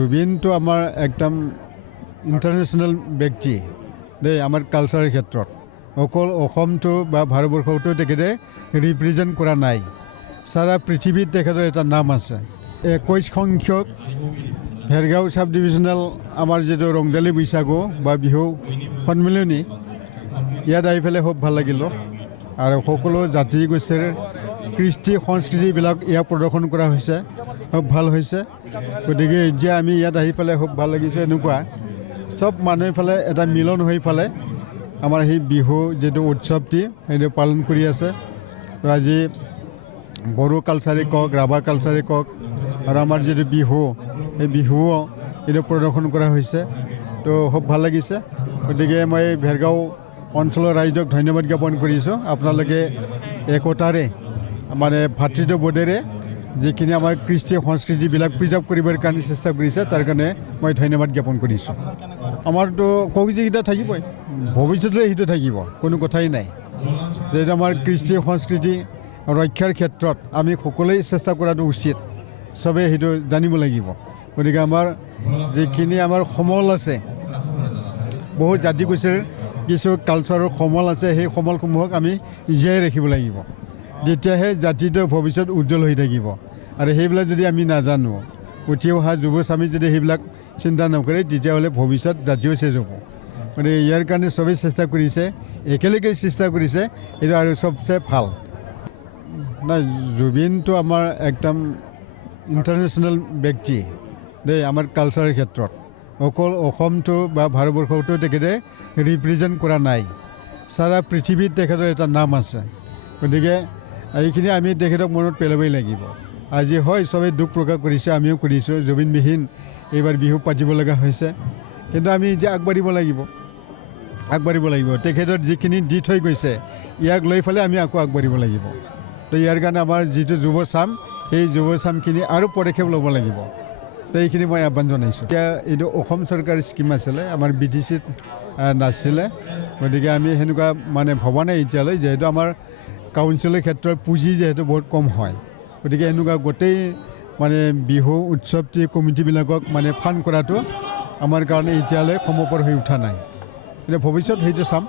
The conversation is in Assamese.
জুবিনটো আমাৰ একদম ইণ্টাৰনেশ্যনেল ব্যক্তি দেই আমাৰ কালচাৰৰ ক্ষেত্ৰত অকল অসমটো বা ভাৰতবৰ্ষটো তেখেতে ৰিপ্ৰেজেণ্ট কৰা নাই সাৰা পৃথিৱীত তেখেতৰ এটা নাম আছে 21 সংখ্যক ভেৰগাঁও সাব ডিভিজনেল আমাৰ যিটো ৰংজালী বৈশাগু বা বিহু সন্মিলনী ইয়াত আহি পেলাই খুব ভাল লাগিল আৰু সকলো জাতি গোষ্ঠীৰ কৃষ্টি সংস্কৃতিবিলাক ইয়াত প্ৰদৰ্শন কৰা হৈছে খুব ভাল হৈছে গতিকে এতিয়া আমি ইয়াত আহি পেলাই খুব ভাল লাগিছে এনেকুৱা সব মানুহে ফালে এটা মিলন হৈ ফালে আমাৰ সেই বিহু যেটো উৎসৱটি সেইটো পালন কৰি আছে তো আজি বড়ো কালচাৰে কওক ৰাভা কালচাৰে কওক আৰু আমাৰ যেটো বিহু এই বিহুও এইটো প্ৰদৰ্শন কৰা হৈছে তো খুব ভাল লাগিছে গতিকে মই ভেৰগাঁও অঞ্চলৰ ৰাইজক ধন্যবাদ জ্ঞাপন কৰিছোঁ আপোনালোকে একতাৰে মানে ভাতৃত্ববোধেৰে যিখিনি আমাৰ কৃষ্টি সংস্কৃতিবিলাক প্ৰিজাৰ্ভ কৰিবৰ কাৰণে চেষ্টা কৰিছে তাৰ কাৰণে মই ধন্যবাদ জ্ঞাপন কৰিছোঁ আমাৰতো সহযোগিতা থাকিবই ভৱিষ্যতলৈ সেইটো থাকিব কোনো কথাই নাই যেটা আমাৰ কৃষ্টি সংস্কৃতি ৰক্ষাৰ ক্ষেত্ৰত আমি সকলোৱে চেষ্টা কৰাটো উচিত সবে সেইটো জানিব লাগিব গতিকে আমাৰ যিখিনি আমাৰ সমল আছে বহুত জাতি গোষ্ঠীৰ কিছু কালচাৰৰ সমল আছে সেই সমলসমূহক আমি জীয়াই ৰাখিব লাগিব তেতিয়াহে জাতিটোৰ ভৱিষ্যত উজ্জ্বল হৈ থাকিব আৰু সেইবিলাক যদি আমি নাজানো উঠি অহা যুৱচামে যদি সেইবিলাক চিন্তা নকৰে তেতিয়াহ'লে ভৱিষ্যত জাতিও চেজ হ'ব গতিকে ইয়াৰ কাৰণে চবেই চেষ্টা কৰিছে একেলগে চেষ্টা কৰিছে এইটো আৰু চবচে ভাল নাই জুবিনটো আমাৰ একদম ইণ্টাৰনেশ্যনেল ব্যক্তি দেই আমাৰ কালচাৰৰ ক্ষেত্ৰত অকল অসমটো বা ভাৰতবৰ্ষটো তেখেতে ৰিপ্ৰেজেণ্ট কৰা নাই সাৰা পৃথিৱীত তেখেতৰ এটা নাম আছে গতিকে এইখিনি আমি তেখেতক মনত পেলাবই লাগিব আজি হয় সবেই দুখ প্ৰকাশ কৰিছে আমিও কৰিছোঁ জুবিনবিহীন এইবাৰ বিহু পাতিব লগা হৈছে কিন্তু আমি এতিয়া আগবাঢ়িব লাগিব তেখেতৰ যিখিনি দি থৈ গৈছে ইয়াক লৈ পেলাই আমি আকৌ আগবাঢ়িব লাগিব তো ইয়াৰ কাৰণে আমাৰ যিটো যুৱচাম সেই যুৱচামখিনি আৰু পদক্ষেপ ল'ব লাগিব তো এইখিনি মই আহ্বান জনাইছোঁ এতিয়া এইটো অসম চৰকাৰৰ স্কিম আছিলে আমাৰ BTCত নাছিলে গতিকে আমি সেনেকুৱা মানে ভবা নাই এতিয়ালৈ যিহেতু আমাৰ কাউন্সিলৰ ক্ষেত্ৰত পুঁজি যিহেতু বহুত কম হয় গতিকে এনেকুৱা গোটেই মানে বিহু উৎসৱটি কমিটিবিলাকক মানে ফাণ্ড কৰাটো আমাৰ কাৰণে এতিয়ালৈ সমপৰ হৈ উঠা নাই এতিয়া ভৱিষ্যত সেইটো চাম